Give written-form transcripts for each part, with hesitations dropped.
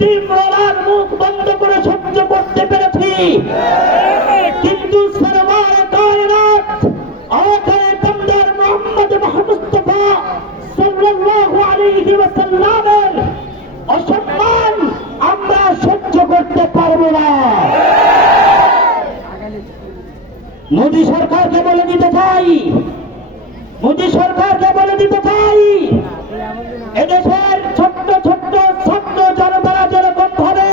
Steam roller মুখ বন্ধ করে সহ্য করতে পেরেছি, কিন্তু সরওয়ারে কায়নাত আখিরে কামদার মুহাম্মদ মুস্তাফা সাল্লাল্লাহু আলাইহি ওয়াসাল্লামের অসম্মান আমরা সহ্য করতে পারবো না। মোদী সরকারকে বলে দিতে চাই, মোদী সরকারকে বলে দিতে চাই, এদেশের ছোট্ট ছোট্ট ছাত্র জনতারা যেরকম ভাবে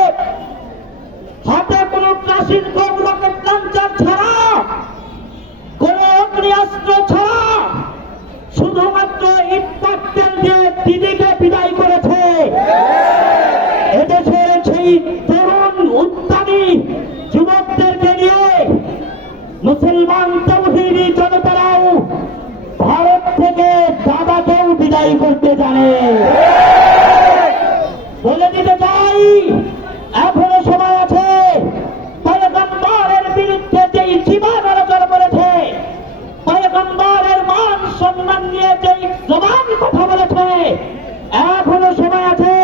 হাতে কোনো প্রাচীন রকেট লঞ্চার ছাড়া, কোন অগ্নিয়াস্ত্র ছাড়া শুধুমাত্র ইট পাটকেল দিয়ে দিদিকে বিদায় করেছে, এদেশের সেই তরুণ উদ্যমী যুবকদেরকে নিয়ে মুসলমান তাওহীদি জনতারাও ভারত থেকে দাদাকেও বিদায় করতে জানে। বলে দিতে চাই, এখনো সময় আছে। পয়গম্বরের বিরুদ্ধে যেই জীবন আলোচনা করেছে, পয়গম্বরের মান সম্মান নিয়ে যেই জবান কথা বলেছে, এখনো সময় আছে।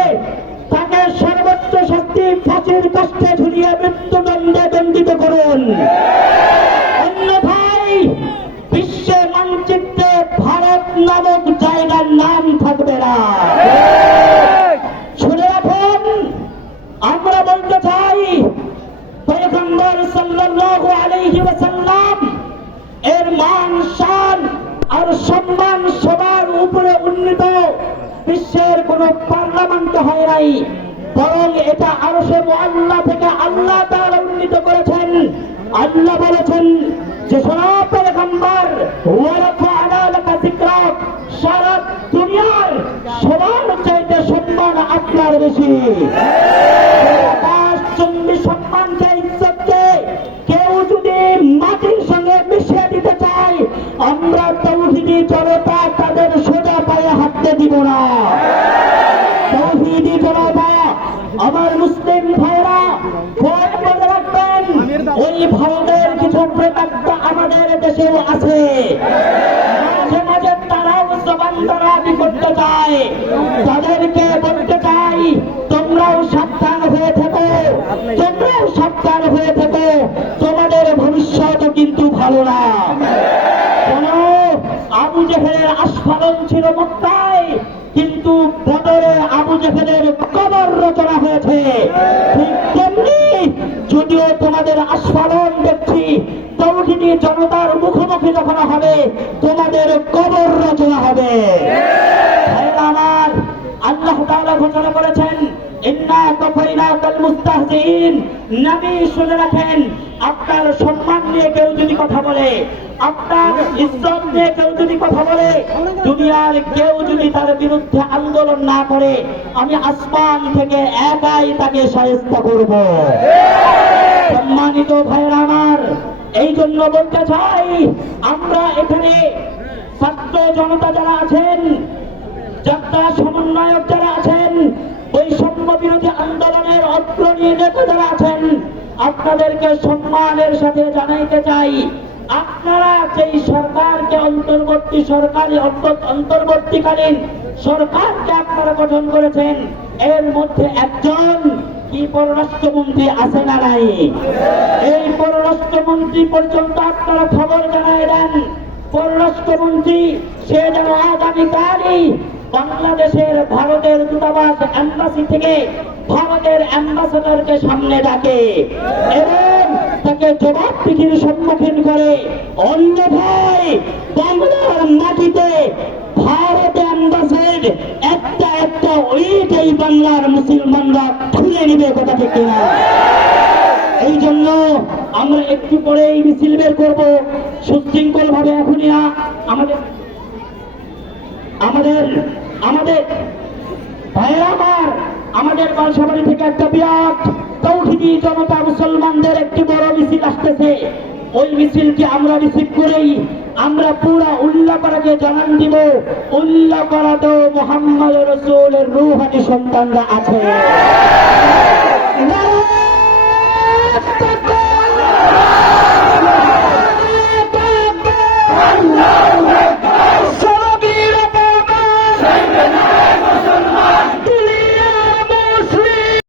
তাকে সর্বোচ্চ শাস্তি ফাঁসির কাষ্ঠে ঝুলিয়ে মৃত্যুদণ্ডে দণ্ডিত করুন, অন্যথায় বিশ্বের মানচিত্রে ভারত নামক জায়গার নাম থাকবে না। শুনে রাখুন, আমরা বলতে চাই, পয়গম্বর সাল্লাল্লাহু আলাইহি ওয়াসাল্লাম এর মান শান আর সম্মান সবার উপরে উন্নীত। বিশ্বের কোন পার্লামেন্ট হয় নাই, বরং এটা আরশে মুআল্লা থেকে আল্লাহ তাআলা উন্নীত করেছেন। আল্লাহ বলেছেন যে শোনো পয়গম্বর, ওয়া রাফা'না লাকা যিকরাক, সারা দুনিয়ার সবার চাইতে সম্মান আপনার বেশি। আকাশ চুম্বি সম্মানকে, ইজ্জতকে কেউ যদি মাটির সঙ্গে মিশিয়ে দিতে চায়, আমরা তাওহীদি জনতা তাদের সোজা পায়ে হাঁটতে দিব না। তাওহীদি জনতা, আমার মুসলিম ভাইরা, মনে রাখবেন, ওই ভারতের কিছু প্রেতাত্মা আমাদের দেশেও আছে। মাঝে মাঝে তারাও জবান দারাজি করতে চায়। তাদেরকে বলতে চাই, তোমরাও সাবধান হয়ে থেকো, তোমরাও সাবধান হয়ে থেকো, তোমাদের ভবিষ্যৎ কিন্তু ভালো না। কেন? আবু জেহেলের আস্ফালন ছিল মক্কায়, কিন্তু বদরে আবু জেহেলের কবর রচনা হয়েছে। ঠিক তেমনি যদিও তোমাদের আস্ফালন দেখছি, তাওহীদি জনতার মুখোমুখি যখন হবে, তোমাদের কবর রচনা হবে। আমার আল্লাহ তাআলা ঘোষণা করেছেন, ইন্না কাফাইনাকাল মুস্তাহজিইন। নবী শুনে রাখেন, আপনার সম্মান নিয়ে কেউ যদি কথা বলে, আপনার ইজ্জত নিয়ে কেউ যদি কথা বলে, দুনিয়ার কেউ যদি তার বিরুদ্ধে আন্দোলন না করে, আমি আসমান থেকে একাই তাকে শায়েস্তা করব। সম্মানিত ভাইরা আমার, এই জন্য বলতে চাই, আমরা এখানে ছাত্র জনতা যারা আছেন, যাত্রা সমন্বয়ক যারা আছেন, বৈষম্য বিরোধী আন্দোলনের অগ্রণী নেতা যারা আছেন, আপনাদেরকে সম্মানের সাথে জানাইতে চাই, আপনারা যেই সরকারকে অন্তর্বর্তীকালীন সরকারকে আপনারা গঠন করেছেন, এর মধ্যে একজন কি পররাষ্ট্রমন্ত্রী আছে না নাই? এই পররাষ্ট্রমন্ত্রী পর্যন্ত আপনারা খবর জানাই দেন, পররাষ্ট্রমন্ত্রী সে যেন আগামীকালই বাংলাদেশের ভারতের দূতাবাস এম্বাসি থেকে ভারতের অ্যাম্বাসেডরকে সামনে ডাকে এবং তাকে জবাবদিহির সম্মুখীন করে। অন্যথায় বাংলার মাটিতে ভারত অ্যাম্বাসেড একটা একটা ওইটাই বাংলার মুসলমানরা খুলে নিবে, কথা ঠিক কিনা? এই জন্য আমরা একটু পরে এই মিছিল বের করবো, সুশৃঙ্খল ভাবে। এখনই না, আমাদের আমাদের আমাদের ভাইরা আমার, আমাদের বাসাবাড়ি থেকে একটা বিরাট তাওহীদি জনতা মুসলমানদের একটি বড় মিছিল আসতেছে। ওই মিছিলকে আমরা রিসিভ করেই আমরা পুরা উল্লাপাড়াকে জানান দিব, উল্লাপাড়াতেও মুহাম্মদ রাসূলের রূহানি সন্তানরা আছে।